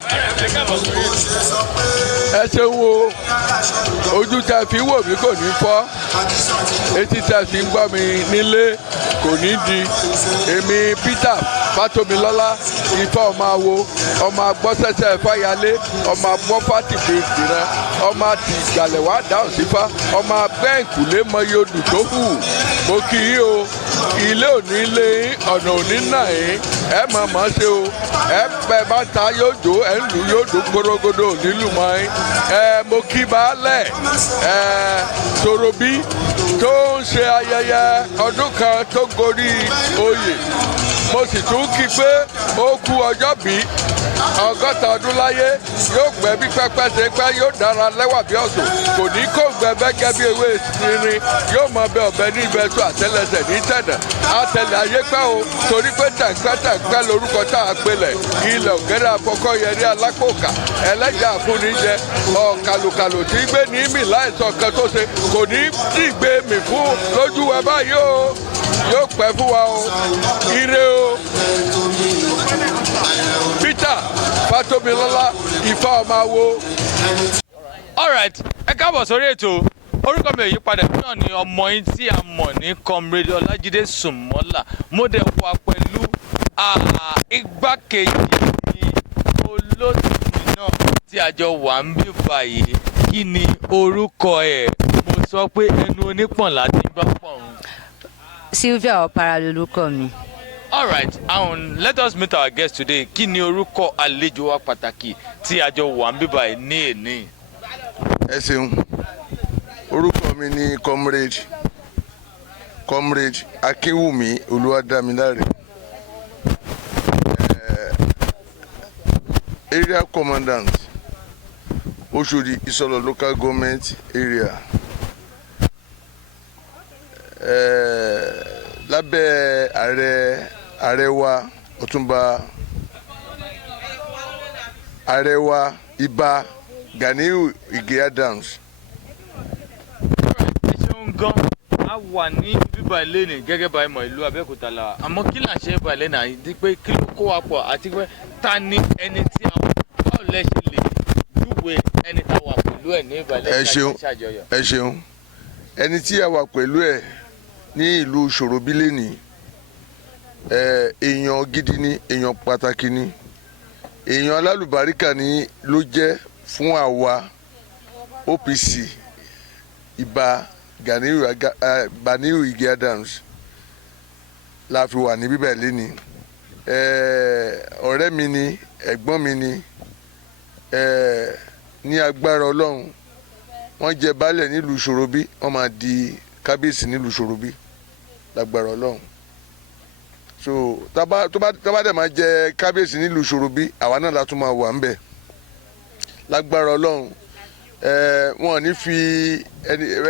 ẹ ṣeun o ojú tẹ́ fi wò mí kò ní fọ́ etí tẹ́ fi ń gbọ́ mi nílé kò ní di èmi Peter Fatomilola Ifá ọmọ awo ọmọ agbọ́sẹ̀sẹ̀ fáyalé ọmọ agbọ́fàtìfì tìrẹ ọmọ àti ìgbàlẹ̀ wà dáhùn sífá ọmọ abẹ́ǹkùlé mọyì odù tó hù mo kì í o ilé òní ilé ọ̀nà òní náà yín ẹ mọ̀ ṣe o ẹ pẹ́ bá ta yóò jó ẹ ń lù yóò dún gbórógódó nílùú mọ́ yín mo kí baálẹ̀ Sorobi tó ń ṣe ayẹyẹ ọdún kan tó gorí oyè mo sì tún kí pé ó kú ọjọ́ bí 100 ọdún láyé yóò gbẹ bí pẹ́pẹ́ ṣe pẹ́ yóò dára lẹ́wà bí ọ̀sùn kò ní kó gbẹ bẹ́gẹ́ bí ewé irin yóò mọ bẹ ọ̀bẹ ní ibẹ̀ tó àtẹlẹsẹ̀ ní tẹ̀nà àtẹlẹ ayé pẹ́ o torí pé tẹ̀pẹ́tẹ̀pẹ́ lórúkọ tá a pelẹ̀ ilẹ̀ ògẹ́rẹ́ àfọkọ́ yẹrí alápòkà ẹlẹ́jà àfúnijẹ ọ̀kàlùkàlù tí gbé ní mì láìsàn kan tó ṣe kò ní dìgbé mì fún lójú ẹ báyìí o yóò pẹ́ fún wa o ire o Peter Fatomilola Ifá ọmọ awo. All right, ẹ káàbọ̀ sórí ètò orúkọ mi ò yí padà náà ni ọmọ yín tí a mọ̀ ní comrade Ọlájídé Sùnmọ́là mo dẹ̀ wà pẹ̀lú igbákejì olóṣèlú náà tí a jọ wà ń bí báyìí kí ni orúkọ ẹ̀ mo sọ pé ẹnu onípọ̀n láti bá pọ̀n. Sylvia Opara lorúkọ mi. All right, let us meet our guest today. Kí ni orúkọ àlejò wa pàtàkì tí a jọ wà ń bí báyìí ní èní? Ẹ ṣeun orúkọ mi ni comrade Akínwùmí Olúwadámiláre area commandant Oshodi Isolo local government area lábẹ́ ààrẹ wa Ọ̀túnba ààrẹ wa Ìbà Ganiu Ige Adams. Ẹ ṣeun gan a wà ní bíbá ilé ní gẹ́gẹ́ bá ìmọ̀ ìlú Abẹ́òkúta la àmọ́ kí là ń ṣe bá ilé náà di pé kí ló kó wa pọ̀ àti pé ta ni ẹni tí àwọn báwo lẹ ṣe lè júwe ẹni tá a wà pẹ̀lú ẹ̀ ní ìbàlẹ̀ ìṣàjọyọ̀. Ẹ ṣeun ẹni tí a wà pẹ̀lú ẹ̀ ní ìlú Sorobi lẹ́nìí èèyàn gidi ni èèyàn pàtàkì ni èèyàn alálùbáríkà ni ló jẹ́ fún àwa OPC Ìbà Ganiu Ige Adams la fi wà ní bíbẹ̀ lẹ́nìí ọ̀rẹ́ mi ni ẹ̀gbọ́n mi ni ní agbára Ọlọ́run wọ́n jẹ baálẹ̀ nílùú Sorobi wọ́n máa di kábíyèsí nílùú Sorobi lágbára Ọlọ́run so tó bá dẹ̀ máa jẹ kábíyèsí nílùú Sorobi àwa náà la tún máa wà ńbẹ̀ lágbára Ọlọ́run wọn ò ní fi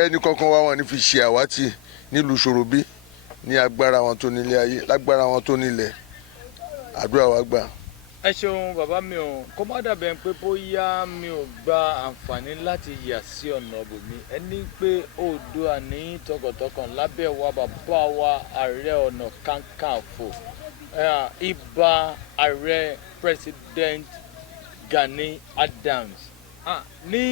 ẹni kankan wá wọn ò ní fi ṣe àwátì nílùú Sorobi ní agbára wọn tó nílé ayé lágbára wọn tó nílẹ̀ àdúrà wa gbà. Ẹ ṣeun bàbá mi ò kó má dàbẹ̀ pé bóyá mi ò gba àǹfààní láti yà sí ọ̀nà bòmí ẹni pé Oòduà ní tọkàntọkàn lábẹ́ wa bàbá wa ààrẹ ọ̀nà kakanfò Ìbà ààrẹ president Gani Adams ní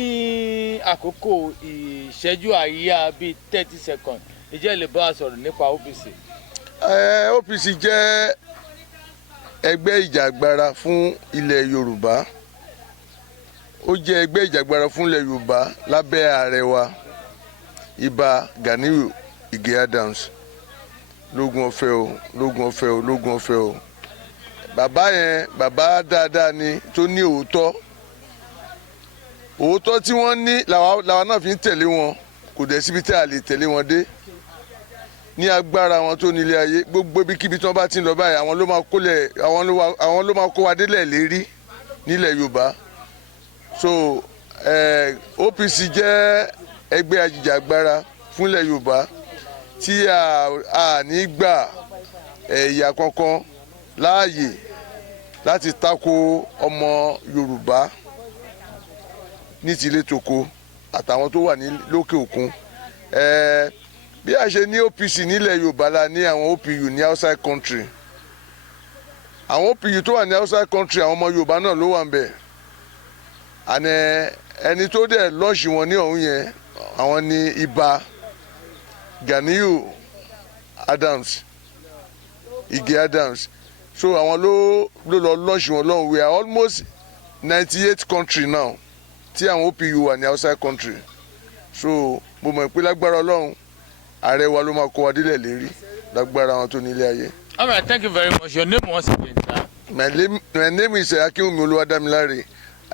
àkókò ìṣẹ́jú àyà bíi 30 seconds ìjẹ́ lè bá a sọ̀rọ̀ nípa OPC. OPC jẹ́ ẹgbẹ́ ìjàgbara fún ilẹ̀ Yorùbá ó jẹ́ ẹgbẹ́ ìjàgbara fún ilẹ̀ Yorùbá lábẹ́ ààrẹ wa Ìbà Ganiu Ige Adams lógún ọ̀fẹ́ o bàbá yẹn bàbá dáadáa ni tó ní òótọ́ tí wọ́n ní làwa náà fi ń tẹ̀lé wọn kò dẹ̀ síbi tí a lè tẹ̀lé wọn dé ní agbára wọn tó nílé ayé gbogbo ibikíbi tí wọ́n bá ti ń lọ báyìí àwọn ló máa kó wa délẹ̀ lérí nílẹ̀ Yorùbá so OPC jẹ́ ẹgbẹ́ ajìjàgbara fúnlẹ̀ Yorùbá tí a ní gbà ẹ̀yà kankan láàyè láti tako ọmọ Yorùbá ní tilé toko àtàwọn tó wà ní lókè òkun bí a ṣe ní OPC nílẹ̀ Yorùbá la ní àwọn OPU ní outside country àwọn OPU tó wà ní outside country àwọn ọmọ Yorùbá náà ló wà ń bẹ̀ and ẹni tó dẹ̀ lọ́ọ̀ṣì wọn ní ọ̀hún yẹn àwọn ní Ibà Ganiyu Adams Ige Adams so àwọn ló lọ lọ́ọ̀ṣì wọn lọ́hùn. We are almost 98 country now tí àwọn OPU wà ní outside country so mo mọ̀ pé lágbára Ọlọ́run ààrẹ wa ló máa kó wa délẹ̀ lérí lágbára àwọn tó nílé ayé. All right, thank you very much. Your name once again, sir? My name is Akinwumi Oluwadamilare,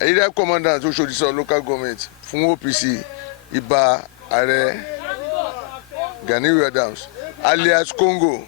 area commandant Oshodi local government fún OPC Ibà Ààrẹ Ganiyu Adams alias Congo.